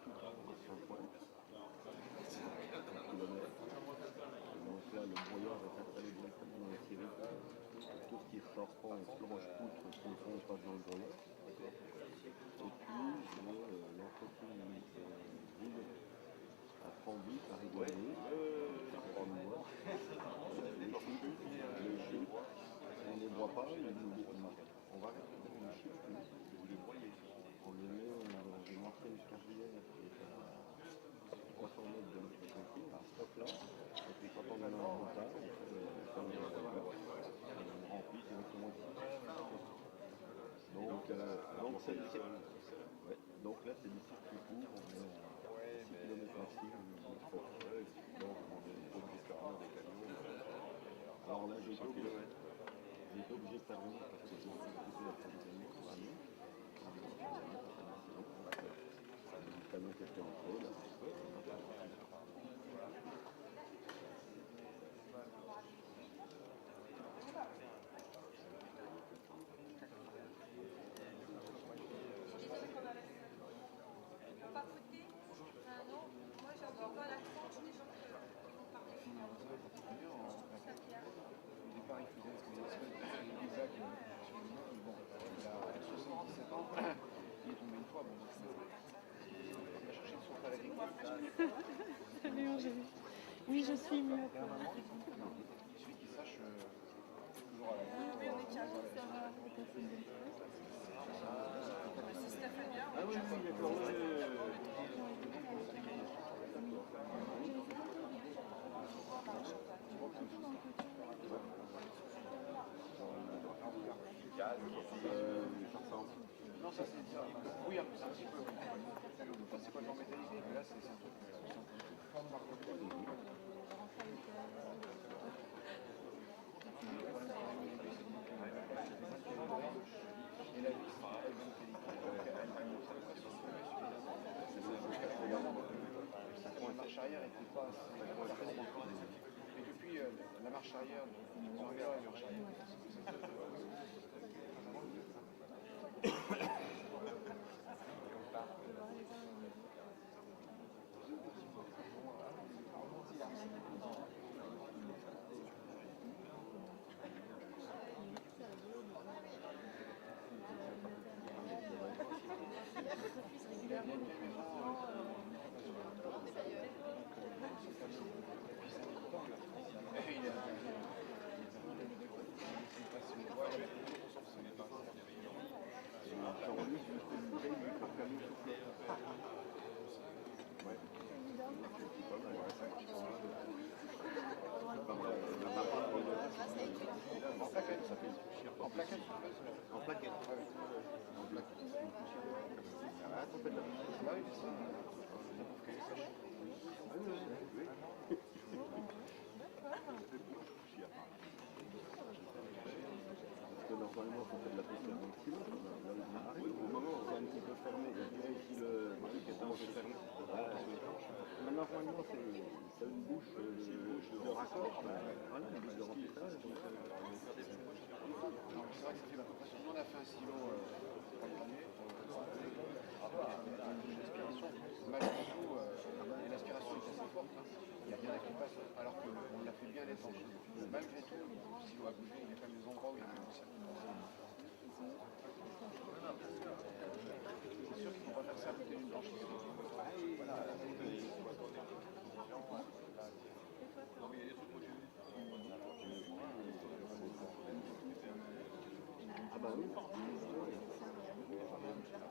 sur le point. Donc là, le brouillard est installé directement dans la série. Tout ce qui est sortant, planche-poutre, fond, passe dans le brouillard. Et puis, j'ai l'entretien vide à Frandy, par régulier, par 3 mois. Les chips, on ne les boit pas, on va récupérer les chips, on les met dans une ancienne carrière qui est à 300 mètres de notre chantier, à ce stock-là. Et puis quand on en a un retard, on remplit directement ici. Donc là, c'est des circuits courts, on est à 6 km à 6, donc on est obligé de faire des camions. Alors là, j'ai été obligé de faire venir parce que j'ai occupé la fin des camions pour l'année. Du camion qui était entré, là. Pas côté non, moi j'entends pas l'accent des gens qui vont parler. Au départ, il faisait ce qu'on appelle Isaac. Bon, il a 77 ans, il est tombé une fois. Bon, il a cherché son frère agricole. Salut Angélique. Oui, je suis mieux. Celui qui sache toujours à la main. Oui, on est calme, ça va. C'est Stéphania. Ah oui, d'accord. Non, ça c'est ça. Oui, un petit peu. Ça c'est pas le métallique, mais là c'est un truc. Et la vis, la marche arrière n'était pas assez. Et depuis la marche arrière, on enlève la marche arrière. En plaquette. En plaquette. Ah, ça fait de la poussière. Bah oui, c'est ça. Parce que normalement, on fait de la poussière dans le silo. Au moment où c'est un petit peu fermé, je dirais ici le piquetant est fermé. Mais normalement, c'est une bouche de raccord. Voilà, une bouche de remplissage. C'est vrai que ça fait beaucoup. Nous, on a fait un silo l'aspiration, malgré tout, et l'aspiration est assez forte. Il y a rien qui passe, alors qu'on l'a fait bien étanche. Malgré tout, le silo a bougé, il y a quand même des endroits où il y a des poussières. C'est sûr qu'il ne faut pas faire ça à côté d'une blanchisse. Voilà. Non, mais il y a des trucs où tu... Ah bah oui. De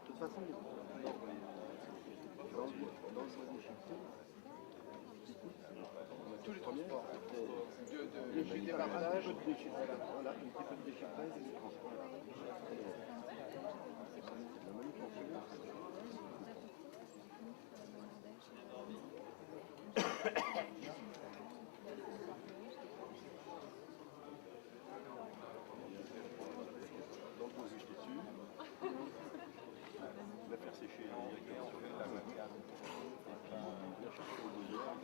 toute façon, dans le choix des chiffres, tous les transports, du démarrage, un petit peu de déchiffrage et du transport. La manipulation. Donc on se jeter dessus. On va faire sécher directement sur la webcam. Et puis bien chercher le bouillard.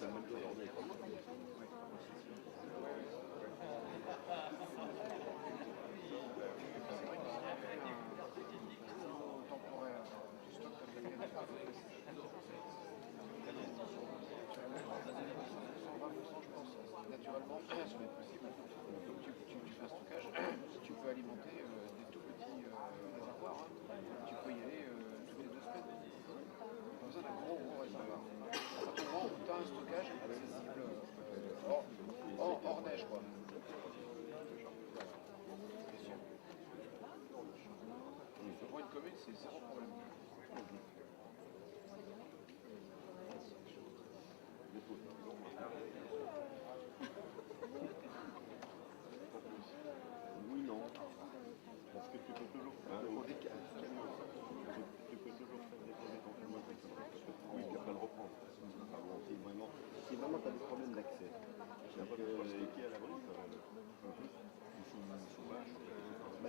c'est le même journée. Temporaire du stock de la je pense, naturellement, ça va être possible. Donc tu fais un stockage, tu peux alimenter des tout petits réservoirs. Hein. Tu peux y aller toutes les 2 semaines. Tu as besoin d'un gros réservoir. À partir du moment où tu as un stockage accessible hors neige, quoi. Pour une commune, c'est zéro problème. Oui, non. Parce que tu peux toujours faire au décalage. Tu peux toujours faire déposer ton camion quelque part. Oui, puis après le reprendre. Enfin, bon, si vraiment tu as des problèmes d'accès, et qui est à l'abri quand même. Sous bâche. Il y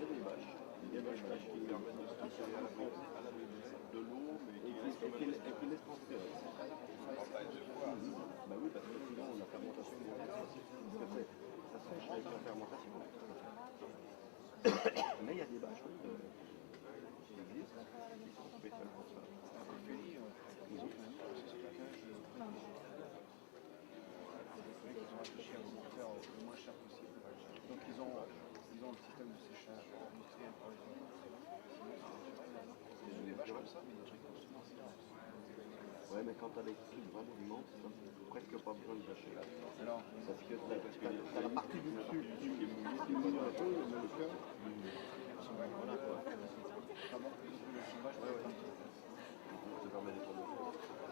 a des bâches. Il y a des bâches qui permettent de stocker à l'abri de l'eau, mais qui laissent transpirer. Bah oui, parce que sinon la fermentation est mauvaise. Ça sèche avec la fermentation. Mais il y a des bâches qui existent, qui sont spéciales pour ça. Ils ont fait un stockage ils ont réfléchi à comment faire le moins cher possible. Donc ils ont le système de séchage industriel pour les tomates. Ils ont des vaches comme ça, mais des trucs constamment. Ouais, mais quand tu as des trucs vraiment immenses, presque pas besoin de vacher. Alors, parce que tu as la partie du dessus qui est mouillée, qui est le cœur. Voilà quoi. Ça permet d'être bon.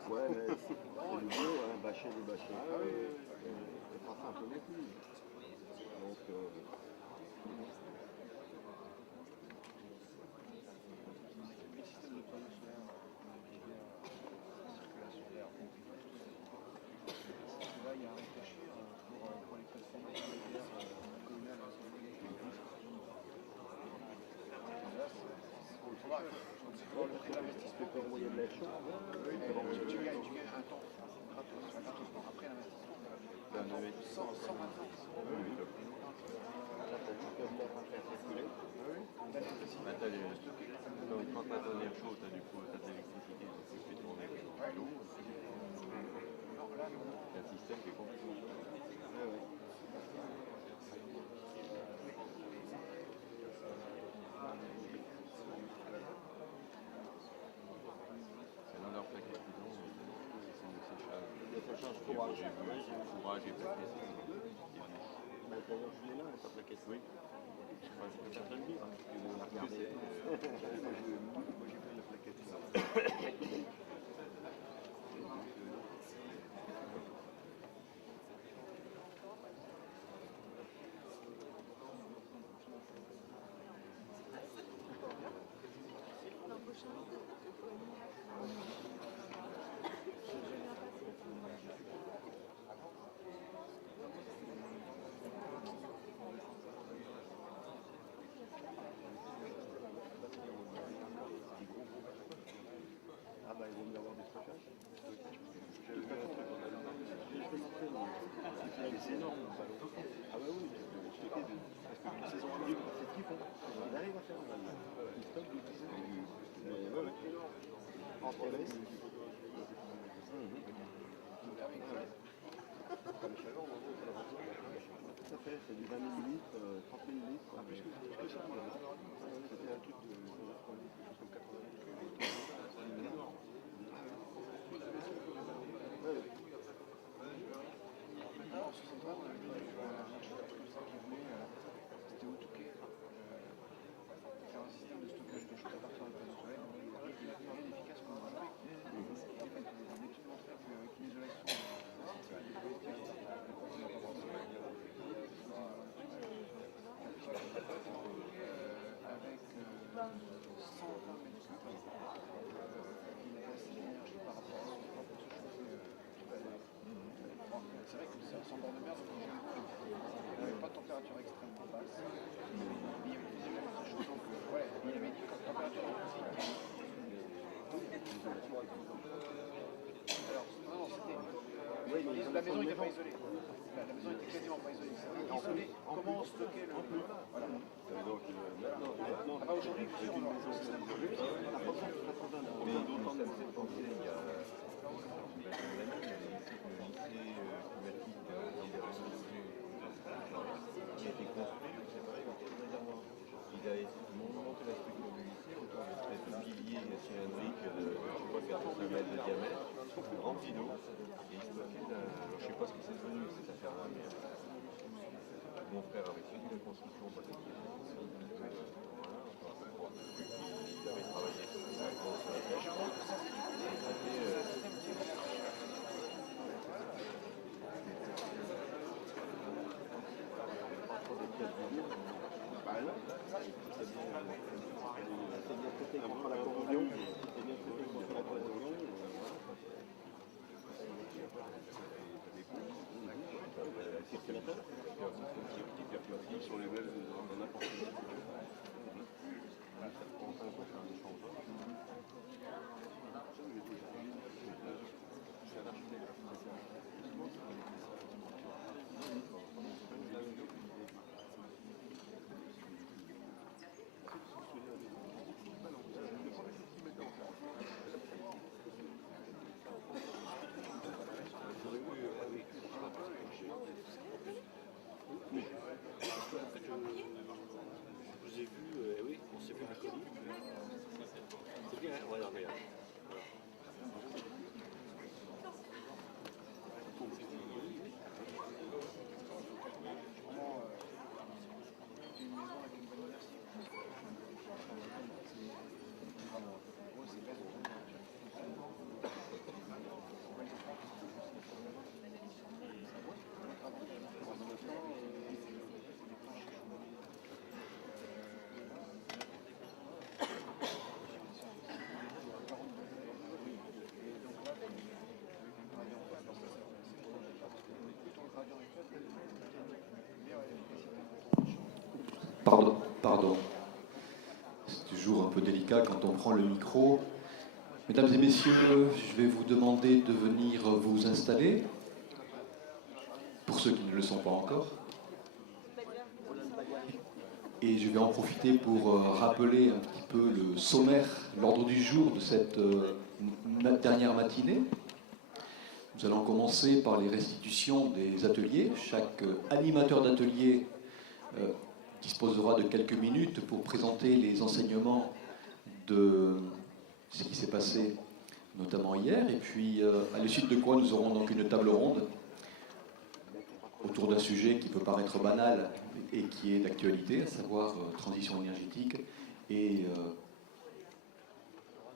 Ouais, mais c'est du bio, hein, bâcher des bâchers. C'est pas simple non plus. Donc, le système de panneaux solaires qui gère la circulation d'air. Là, il y a à réfléchir pour les plateformes intermédiaires communales. Là, c'est le prix d'investissement pour moyen de la chaux. Tu gagnes un temps gratos. Après l'investissement, sans maintenance. Donc quand tu as ton air chaud, tu as de l'électricité, donc tu fais tourner l'eau. C'est un système qui est complètement chaud. C'est dans leur plaquette, ils ont des systèmes de séchage. Le séchage fourrage. Fourrage et plaquette. D'ailleurs, je l'ai là, ta plaquette. Oui. Enfin, je peux faire le vivre. Regardez. Moi, j'ai fait la plaquette. Ah bah ils vont venir avoir des stockages. J'avais vu un truc en Allemagne. Je vais montrer dans c'est énorme le ballon. Ah bah oui, stocker presque une saison entière. C'est ce qu'ils font. Ils arrivent à faire en Allemagne. Ils stockent des dizaines de litres. Mais ouais, enterrés. Comme Chalon, en gros, tout à fait, c'est du 20 000 litres, 30 000 litres. Ah, plus que ça, c'était un truc de quelque chose comme 80 litres. C'est énorme. Alors, ce central, on a vu un architecte qui voulait, c'était au Touquet, faire un système de stockage de chaux à partir d'un panneau solaire. Il a fait rien d'efficace comme on jouait. L'étude montrait qu'avec une isolation avec 120 mètres cubes, il avait assez d'énergie par rapport à son propre pour se chauffer toute l'année. C'est vrai que c'est un bord de mer, donc il n'y avait pas de température extrêmement basse. Il y avait déjà très chaud, donc ouais, il avait dit que la température de musique. Alors, non, c'était la maison n'était pas isolée. La maison était quasiment pas isolée. Isolée, comment stocker le... Voilà. Donc maintenant, Ah bah aujourd'hui, avec une maison isolée, la façon de faire mais d'autant de penser, il y a qui a été construit, c'est pareil, il a monté la structure du lycée autour d'une espèce de pilier cylindrique de, je crois, 45 mètres de diamètre, rempli d'eau, et il stockait, alors je ne sais pas ce que c'est devenu cette affaire-là, mais mon frère avait fait de la construction, parce qu'il avait travaillé sur la pêche, contre la corrosion, c'est bien traité contre la corrosion. Circulateur qui sur les webs dans n'importe quel Pardon. C'est toujours un peu délicat quand on prend le micro. Mesdames et messieurs, je vais vous demander de venir vous installer, pour ceux qui ne le sont pas encore. Et je vais en profiter pour rappeler un petit peu le sommaire, l'ordre du jour de cette dernière matinée. Nous allons commencer par les restitutions des ateliers. Chaque animateur d'atelier disposera de quelques minutes pour présenter les enseignements de ce qui s'est passé notamment hier, et puis à la suite de quoi nous aurons donc une table ronde autour d'un sujet qui peut paraître banal et qui est d'actualité, à savoir transition énergétique et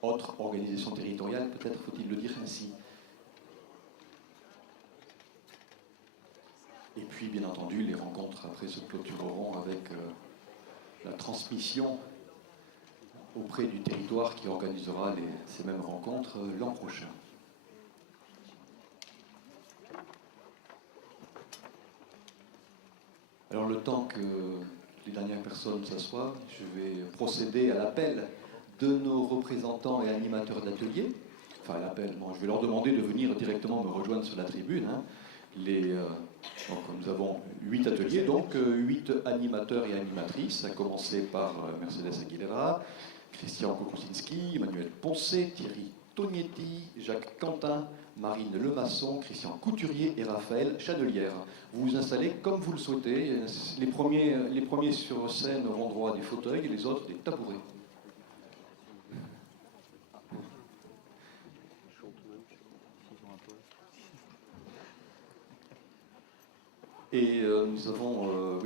autre organisation territoriale, peut-être faut-il le dire ainsi. Et puis, bien entendu, les rencontres après se clôtureront avec la transmission auprès du territoire qui organisera ces mêmes rencontres l'an prochain. Alors, le temps que les dernières personnes s'assoient, je vais procéder à l'appel de nos représentants et animateurs d'ateliers. Enfin, l'appel, bon, je vais leur demander de venir directement me rejoindre sur la tribune. Donc, nous avons 8 ateliers, donc 8 animateurs et animatrices, à commencer par Mercedes Aguilera, Christian Kokosinski, Emmanuel Poncet, Thierry Tognetti, Jacques Quentin, Marine Lemasson, Christian Couturier et Raphaël Chadelière. Vous vous installez comme vous le souhaitez. Les premiers sur scène auront droit à des fauteuils et les autres des tabourets. Et nous avons,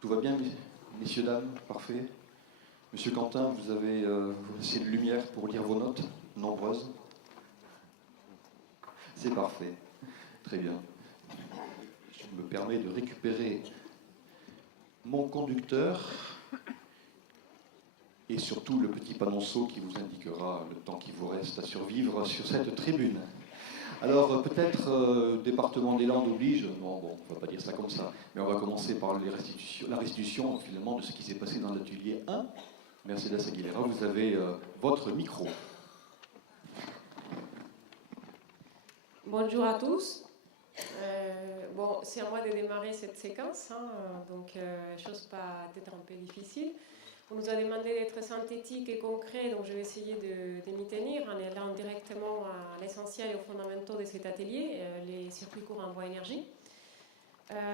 tout va bien, messieurs, dames, parfait. Monsieur Quentin, vous avez assez de lumière pour lire vos notes, nombreuses. C'est parfait, très bien. Je me permets de récupérer mon conducteur et surtout le petit panonceau qui vous indiquera le temps qui vous reste à survivre sur cette tribune. Alors peut-être département des Landes oblige, non, bon, on ne va pas dire ça comme ça, mais on va commencer par la restitution finalement de ce qui s'est passé dans l'atelier 1. Mercedes Aguilera, vous avez votre micro. Bonjour à tous. Bon, c'est à moi de démarrer cette séquence, hein, donc chose pas peut-être un peu difficile. On nous a demandé d'être synthétique et concret, donc je vais essayer de m'y tenir en allant directement à l'essentiel et aux fondamentaux de cet atelier, les circuits courts en voie énergie.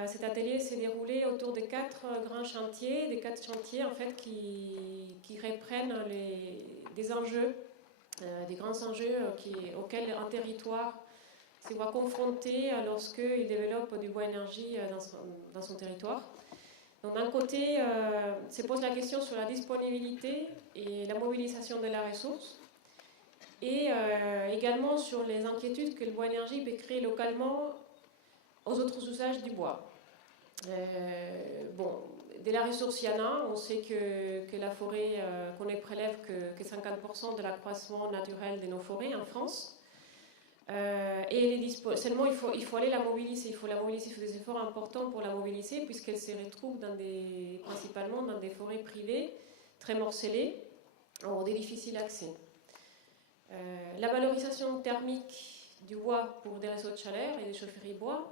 Cet atelier s'est déroulé autour de 4 grands chantiers, en fait qui reprennent des enjeux, des grands enjeux auxquels un territoire se voit confronté lorsqu'il développe du bois énergie dans son territoire. Donc d'un côté, se pose la question sur la disponibilité et la mobilisation de la ressource, et également sur les inquiétudes que le bois énergie peut créer localement aux autres usages du bois. Bon, de la ressource, il y en a. On sait que la forêt, qu'on ne prélève que 50% de l'accroissement naturel de nos forêts en France. Seulement, il faut aller la mobiliser. Il faut des efforts importants pour la mobiliser, puisqu'elle se retrouve principalement dans des forêts privées, très morcelées, ou des difficiles accès. La valorisation thermique du bois pour des réseaux de chaleur et des chaufferies bois,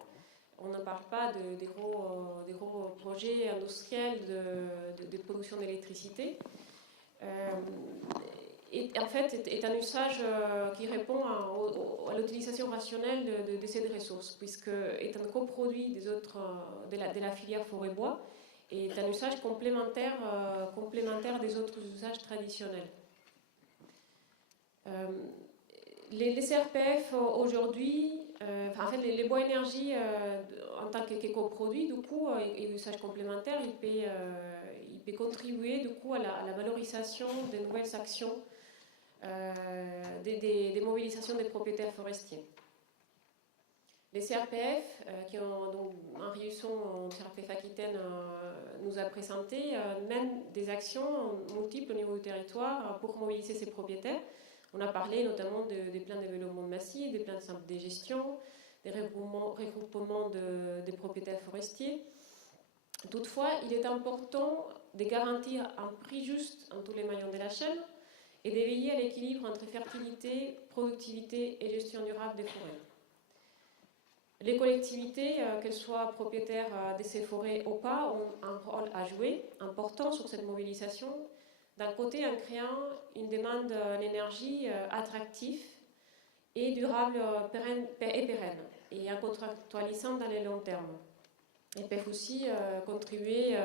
on ne parle pas des gros projets industriels de production d'électricité. En fait, est un usage qui répond à l'utilisation rationnelle de ces ressources, puisque est un coproduit de la filière forêt-bois et est un usage complémentaire des autres usages traditionnels. Les CRPF aujourd'hui, en fait, les bois énergie en tant que coproduit, du coup, et usage complémentaire, il peut contribuer du coup à la valorisation de nouvelles actions, des mobilisations des propriétaires forestiers. Les CRPF, qui ont donc Henri Husson, CRPF Aquitaine, nous a présenté, mènent des actions multiples au niveau du territoire pour mobiliser ces propriétaires. On a parlé notamment des plans de développement massif, des plans de gestion, des regroupements des propriétaires forestiers. Toutefois, il est important de garantir un prix juste en tous les maillons de la chaîne et de veiller à l'équilibre entre fertilité, productivité et gestion durable des forêts. Les collectivités, qu'elles soient propriétaires de ces forêts ou pas, ont un rôle à jouer important sur cette mobilisation. D'un côté, en créant une demande en énergie attractive et durable et pérenne, et en contractualisant dans les longs termes. Elles peuvent aussi contribuer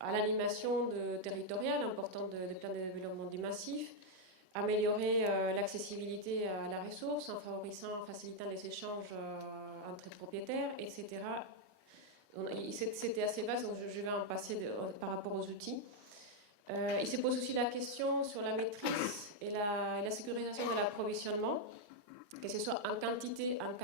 à l'animation territoriale importante des plans de développement du massif, améliorer l'accessibilité à la ressource en facilitant les échanges entre propriétaires, etc. C'était assez vaste, donc je vais en passer par rapport aux outils. Il se pose aussi la question sur la maîtrise et la sécurisation de l'approvisionnement, que ce soit en quantité, en qualité.